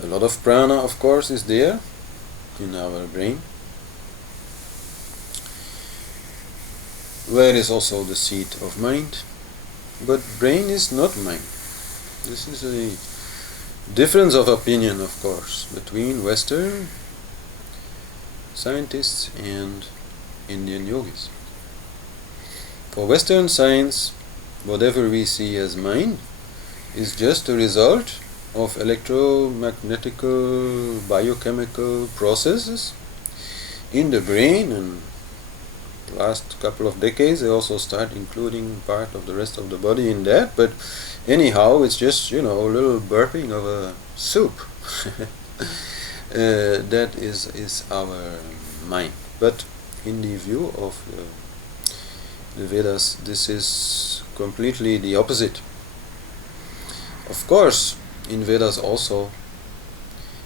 A lot of prana, of course, is there in our brain, where is also the seat of mind. But brain is not mind. This is a difference of opinion, of course, between Western scientists and Indian yogis. For Western science, whatever we see as mind is just a result of electromagnetical biochemical processes in the brain, and the last couple of decades they also start including part of the rest of the body in that, but anyhow it's just, a little burping of a soup. That is our mind. But in the view of the Vedas, this is completely the opposite. Of course, in Vedas also,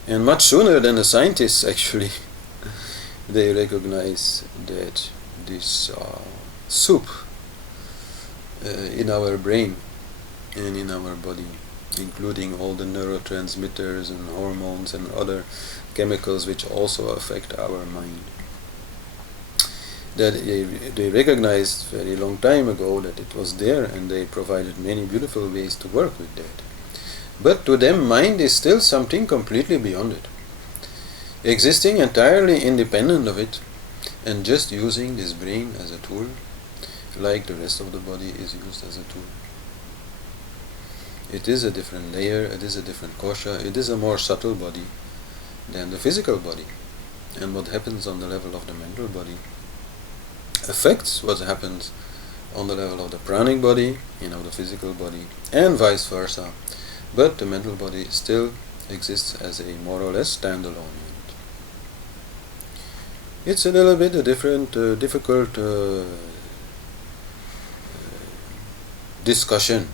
and much sooner than the scientists actually, they recognize that this soup in our brain and in our body, including all the neurotransmitters and hormones and other chemicals which also affect our mind, that they recognized very long time ago that it was there, and they provided many beautiful ways to work with that. But to them, mind is still something completely beyond it, existing entirely independent of it, and just using this brain as a tool, like the rest of the body is used as a tool. It is a different layer, it is a different kosha, it is a more subtle body than the physical body. And what happens on the level of the mental body affects what happens on the level of the pranic body, the physical body, and vice versa. But the mental body still exists as a more or less standalone unit. It's a little bit a different, difficult discussion.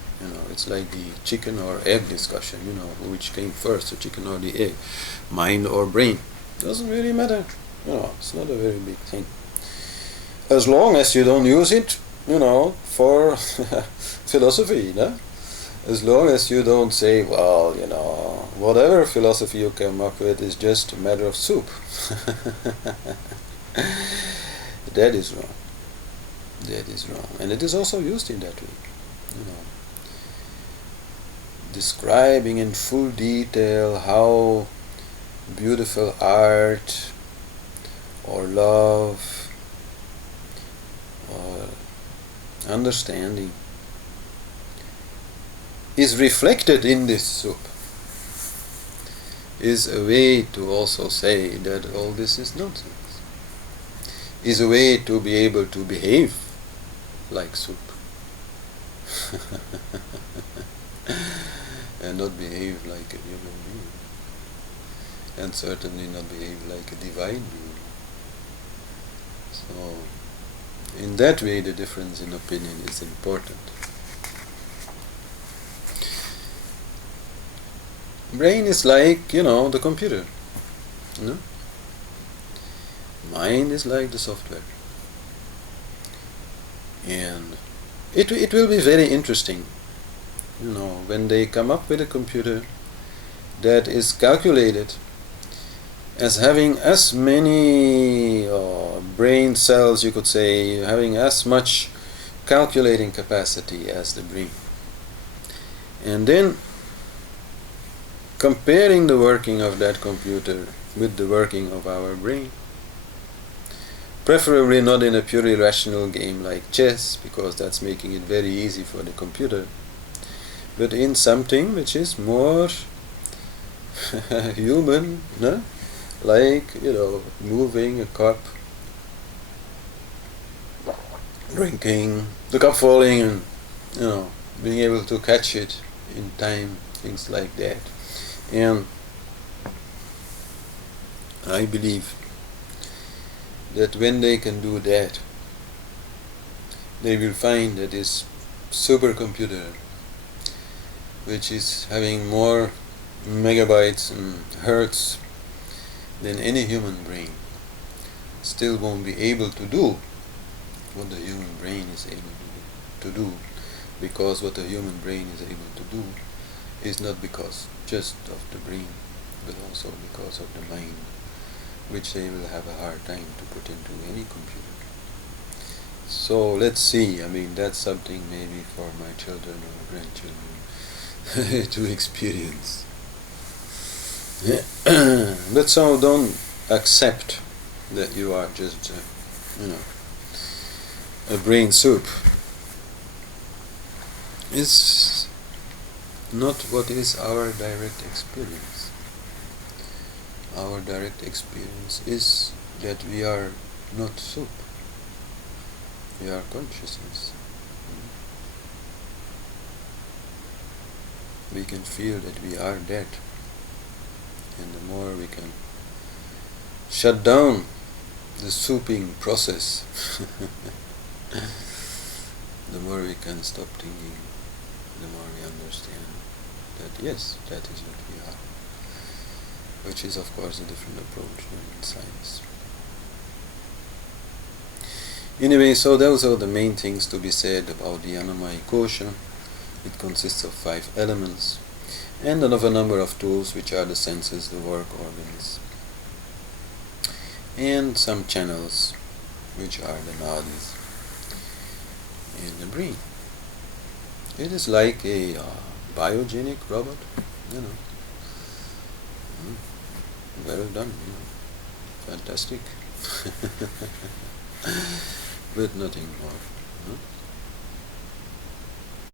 It's like the chicken or egg discussion. Which came first, the chicken or the egg, mind or brain? Doesn't really matter. It's not a very big thing. As long as you don't use it, for philosophy, As long as you don't say, well, whatever philosophy you come up with is just a matter of soup. That is wrong. That is wrong. And it is also used in that way. Describing in full detail how beautiful art or love or understanding is reflected in this soup is a way to also say that all this is nonsense, is a way to be able to behave like soup and not behave like a human being, and certainly not behave like a divine being. So in that way the difference in opinion is important. Brain is like, the computer. Mind is like the software. And it will be very interesting, when they come up with a computer that is calculated as having as many brain cells, you could say, having as much calculating capacity as the brain. And then comparing the working of that computer with the working of our brain, preferably not in a purely rational game like chess, because that's making it very easy for the computer, but in something which is more human, like, moving a cup, drinking, the cup falling, and being able to catch it in time, things like that. And I believe that when they can do that, they will find that this supercomputer, which is having more megabytes and hertz than any human brain, still won't be able to do what the human brain is able to do, because what the human brain is able to do is not because just of the brain, but also because of the mind, which they will have a hard time to put into any computer. So let's see, I mean, that's something maybe for my children or grandchildren to experience. But so don't accept that you are just, a brain soup. It's not what is our direct experience. Our direct experience is that we are not soup. We are consciousness. We can feel that we are dead. And the more we can shut down the souping process, the more we can stop thinking, the more we understand that yes, that is what we are. Which is of course a different approach in science. Anyway, so those are the main things to be said about the Annamaya Kosha. It consists of 5 elements and of a number of tools, which are the senses, the work organs, and some channels, which are the nadis in the brain. It is like a biogenic robot, Well done, fantastic. But nothing more.